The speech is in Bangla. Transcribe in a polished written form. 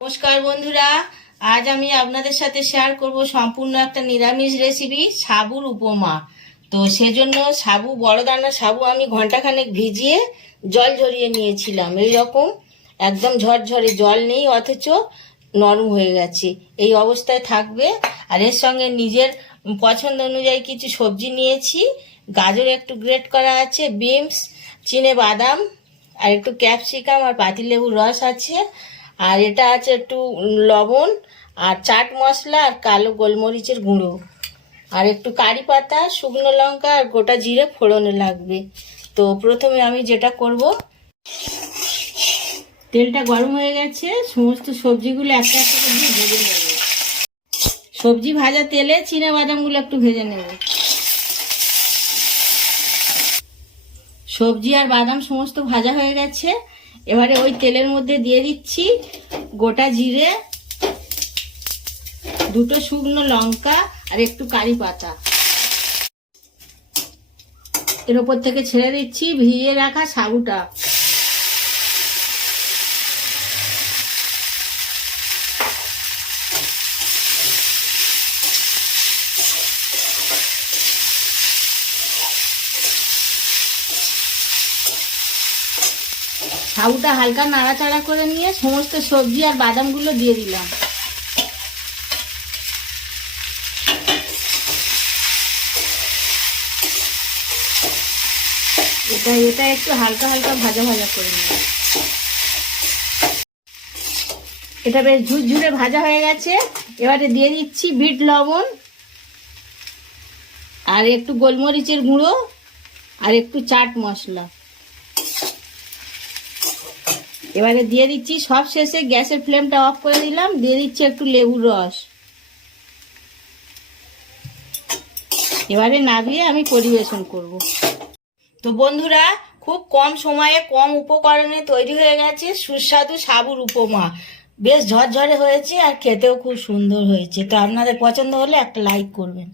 নমস্কার বন্ধুরা, আজ আমি আপনাদের সাথে শেয়ার করব সম্পূর্ণ একটা নিরামিষ রেসিপি সাবুর উপমা। তো সেজন্য সাবু, বড় দানার সাবু আমি ঘন্টাখানেক ভিজিয়ে জল ঝরিয়ে নিয়েছিলাম। এই রকম একদম ঝরঝরে, জল নেই অথচ নরম হয়ে গেছে, এই অবস্থায় থাকবে। আর এর সঙ্গে নিজের পছন্দ অনুযায়ী কিছু সবজি নিয়েছি। গাজর একটু গ্রেট করা আছে, বিনস, চিনে বাদাম, আর একটু ক্যাপসিকাম আর পাতিলেবুর রস আছে। আর এটা আছে একটু লবণ আর চাট মশলা আর কালো গোলমরিচের গুঁড়ো, আর একটু কারি পাতা, শুকনো লঙ্কা আর গোটা জিরে ফোড়নে লাগবে। তো প্রথমে আমি যেটা করব, তেলটা গরম হয়ে গেছে, সমস্ত সবজিগুলো একটা একটা করে ভেজে নেব। সবজি ভাজা তেলে চিনে বাদামগুলো একটু ভেজে নেব। সবজি আর বাদাম সমস্ত ভাজা হয়ে গেছে। এবারে ওই তেলের মধ্যে দিয়ে দিচ্ছি গোটা জিরে, দুটো শুকনো লঙ্কা আর একটু কারি পাতা। এর উপর থেকে ছেড়ে দিচ্ছি ভিজিয়ে রাখা সাবুটা। সাবুটা হালকা নাড়াচাড়া করে নিয়ে সমস্ত সবজি আর বাদামগুলো দিয়ে দিলাম। এটা একটু হালকা হালকা ভাজা ভাজা করে নিলাম। এটা বেশ ঝুরঝুরে ভাজা হয়ে গেছে। এবারে দিয়ে দিচ্ছি বিট লবণ আর একটু গোলমরিচের গুঁড়ো আর একটু চাট মশলা। এবারে দিয়ে দিচ্ছি, সব শেষে গ্যাসের ফ্লেমটা অফ করে দিলাম, দিয়ে দিচ্ছি একটু লেবুর রস। এবারে নামিয়ে আমি পরিবেশন করব। তো বন্ধুরা, খুব কম সময়ে কম উপকরণে তৈরি হয়ে গেছে সুস্বাদু সাবুর উপমা। বেশ ঝরঝরে হয়েছে আর খেতেও খুব সুন্দর হয়েছে। তো আপনাদের পছন্দ হলে একটা লাইক করবেন।